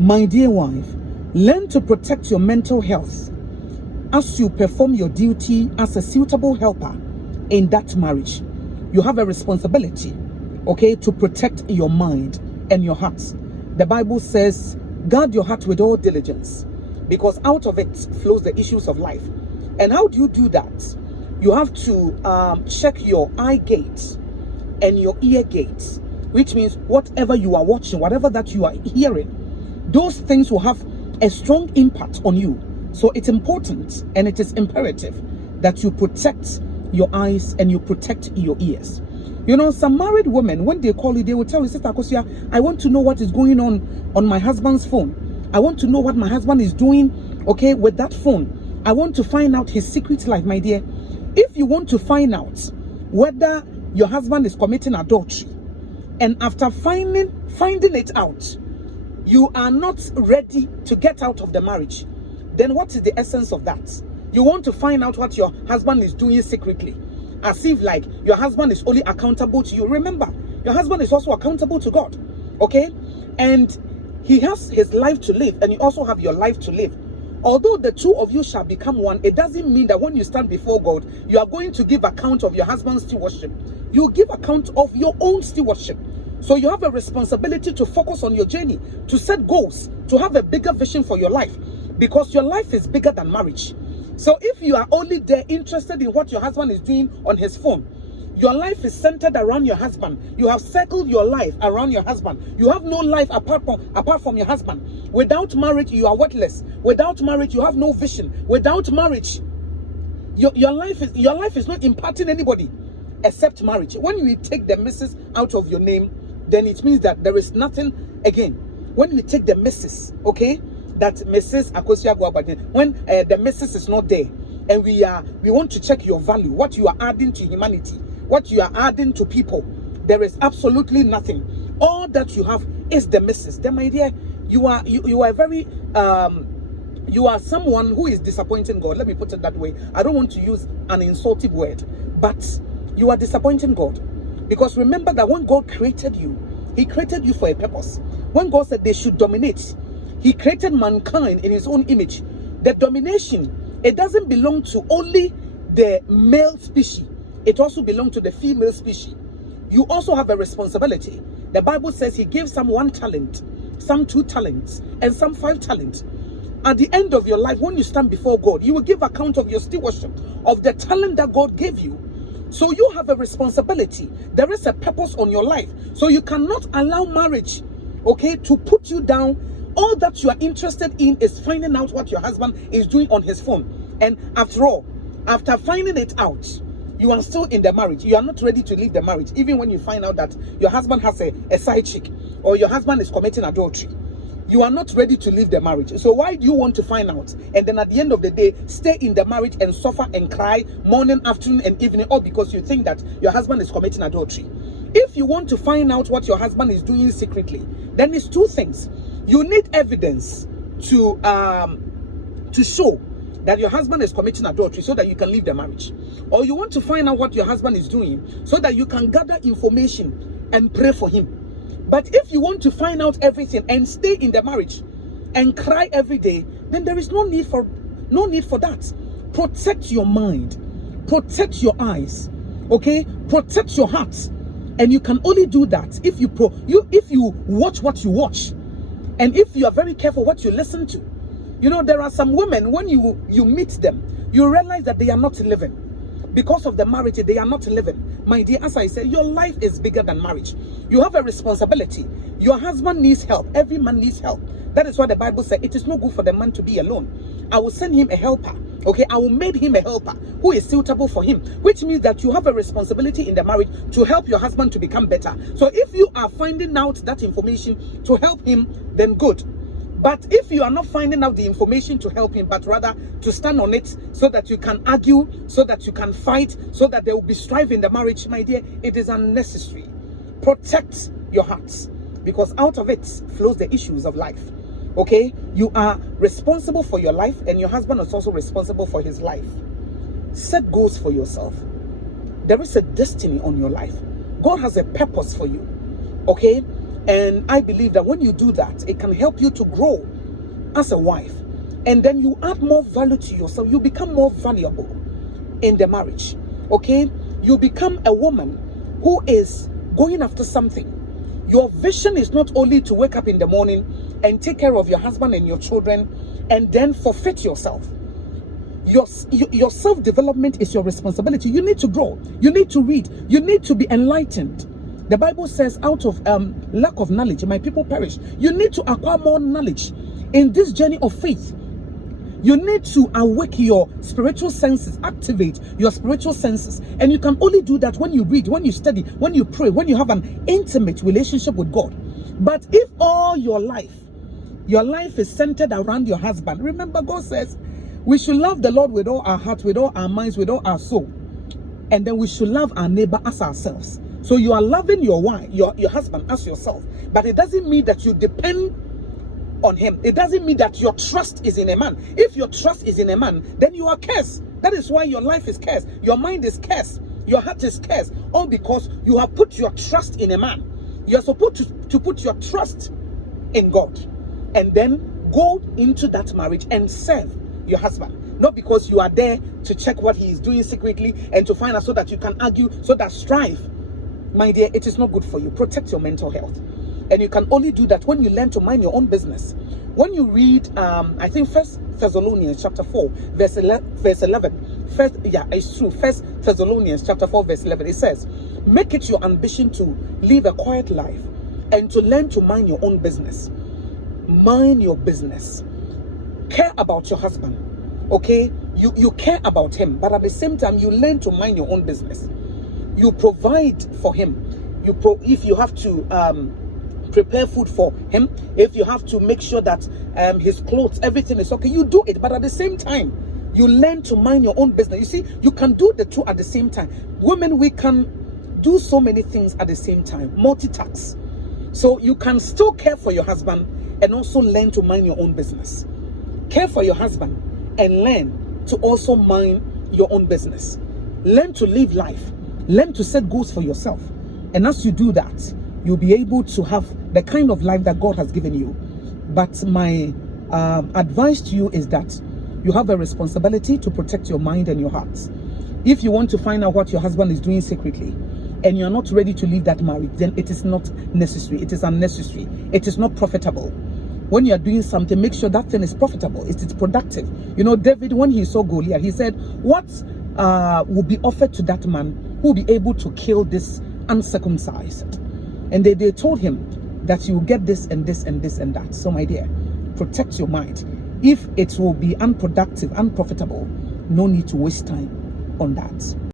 My dear wife, learn to protect your mental health as you perform your duty as a suitable helper in that marriage. You have a responsibility, okay, to protect your mind and your heart. The Bible says, guard your heart with all diligence, because out of it flows the issues of life. And how do you do that? You have to check your eye gates and your ear gates, which means whatever you are watching, whatever that you are hearing, those things will have a strong impact on you. So it's important and it is imperative that you protect your eyes and you protect your ears. You know, some married women, when they call you, they will tell you, Sister Akosia, I want to know what is going on my husband's phone. I want to know what my husband is doing, okay, with that phone. I want to find out his secret life, my dear. If you want to find out whether your husband is committing adultery, and after finding it out, you are not ready to get out of the marriage, then what is the essence of that? You want to find out what your husband is doing secretly, as if like your husband is only accountable to you. Remember, your husband is also accountable to God, okay? And he has his life to live, and you also have your life to live. Although the two of you shall become one, it doesn't mean that when you stand before God, you are going to give account of your husband's stewardship. You give account of your own stewardship. So you have a responsibility to focus on your journey, to set goals, to have a bigger vision for your life, because your life is bigger than marriage. So if you are only there interested in what your husband is doing on his phone, your life is centered around your husband. You have circled your life around your husband. You have no life apart from your husband. Without marriage, you are worthless. Without marriage, you have no vision. Without marriage, your life is not imparting anybody except marriage. When you take the Mrs. out of your name, then it means that there is nothing again. When you take the Mrs., okay, that Mrs. Akosia Guabadin, when the Mrs. is not there, and we want to check your value, what you are adding to humanity, what you are adding to people, there is absolutely nothing. All that you have is the Mrs. Then, my dear, you are very you are someone who is disappointing God. Let me put it that way. I don't want to use an insultive word, but you are disappointing God. Because remember that when God created you, he created you for a purpose. When God said they should dominate, he created mankind in his own image. The domination, it doesn't belong to only the male species. It also belongs to the female species. You also have a responsibility. The Bible says he gave some 1 talent, some 2 talents, and some 5 talents. At the end of your life, when you stand before God, you will give account of your stewardship, of the talent that God gave you. So you have a responsibility. There is a purpose on your life. So you cannot allow marriage, okay, to put you down. All that you are interested in is finding out what your husband is doing on his phone. And after all, after finding it out, you are still in the marriage. You are not ready to leave the marriage. Even when you find out that your husband has a side chick, or your husband is committing adultery, you are not ready to leave the marriage. So why do you want to find out? And then at the end of the day, stay in the marriage and suffer and cry morning, afternoon, and evening, all because you think that your husband is committing adultery. If you want to find out what your husband is doing secretly, then it's 2 things. You need evidence to show that your husband is committing adultery so that you can leave the marriage. Or you want to find out what your husband is doing so that you can gather information and pray for him. But if you want to find out everything and stay in the marriage and cry every day, then there is no need for that. Protect your mind, protect your eyes, okay? Protect your heart. And you can only do that if you watch what you watch, and if you are very careful what you listen to. You know, there are some women, when you meet them, you realize that they are not living. Because of the marriage, they are not living. My dear, as I said, your life is bigger than marriage. You have a responsibility. Your husband needs help. Every man needs help. That is why the Bible said it is no good for the man to be alone. I will send him a helper. Okay, I will make him a helper who is suitable for him, which means that you have a responsibility in the marriage to help your husband to become better. So if you are finding out that information to help him, then good. But if you are not finding out the information to help him, but rather to stand on it so that you can argue, so that you can fight, so that there will be strife in the marriage, my dear, it is unnecessary. Protect your hearts, because out of it flows the issues of life. Okay? You are responsible for your life, and your husband is also responsible for his life. Set goals for yourself. There is a destiny on your life. God has a purpose for you. Okay? And I believe that when you do that, it can help you to grow as a wife. And then you add more value to yourself. You become more valuable in the marriage. Okay? You become a woman who is going after something. Your vision is not only to wake up in the morning and take care of your husband and your children and then forfeit yourself. Your self-development is your responsibility. You need to grow. You need to read. You need to be enlightened. The Bible says, out of lack of knowledge, my people perish. You need to acquire more knowledge in this journey of faith. You need to awake your spiritual senses, activate your spiritual senses. And you can only do that when you read, when you study, when you pray, when you have an intimate relationship with God. But if all your life is centered around your husband, remember God says, we should love the Lord with all our heart, with all our minds, with all our soul. And then we should love our neighbor as ourselves. So you are loving your wife, your husband as yourself. But it doesn't mean that you depend on him. It doesn't mean that your trust is in a man. If your trust is in a man, then you are cursed. That is why your life is cursed. Your mind is cursed. Your heart is cursed. All because you have put your trust in a man. You are supposed to put your trust in God. And then go into that marriage and serve your husband. Not because you are there to check what he is doing secretly and to find out so that you can argue, so that strife. My dear, it is not good for you. Protect your mental health. And you can only do that when you learn to mind your own business. When you read, I think 1 Thessalonians chapter 4, verse 11. It's true. 1 Thessalonians chapter 4, verse 11. It says, make it your ambition to live a quiet life and to learn to mind your own business. Mind your business. Care about your husband. Okay? You care about him. But at the same time, you learn to mind your own business. You provide for him. If you have to prepare food for him, if you have to make sure that his clothes, everything is okay, you do it. But at the same time, you learn to mind your own business. You see, you can do the two at the same time. Women, we can do so many things at the same time. Multitask. So you can still care for your husband and also learn to mind your own business. Care for your husband and learn to also mind your own business. Learn to live life. Learn to set goals for yourself. And as you do that, you'll be able to have the kind of life that God has given you. But my advice to you is that you have a responsibility to protect your mind and your heart. If you want to find out what your husband is doing secretly and you're not ready to leave that marriage, then it is not necessary. It is unnecessary. It is not profitable. When you are doing something, make sure that thing is profitable. It is productive. You know, David, when he saw Goliath, he said, what will be offered to that man who will be able to kill this uncircumcised? And they told him that you will get this and this and this and that. So my dear, protect your mind. If it will be unproductive, unprofitable, no need to waste time on that.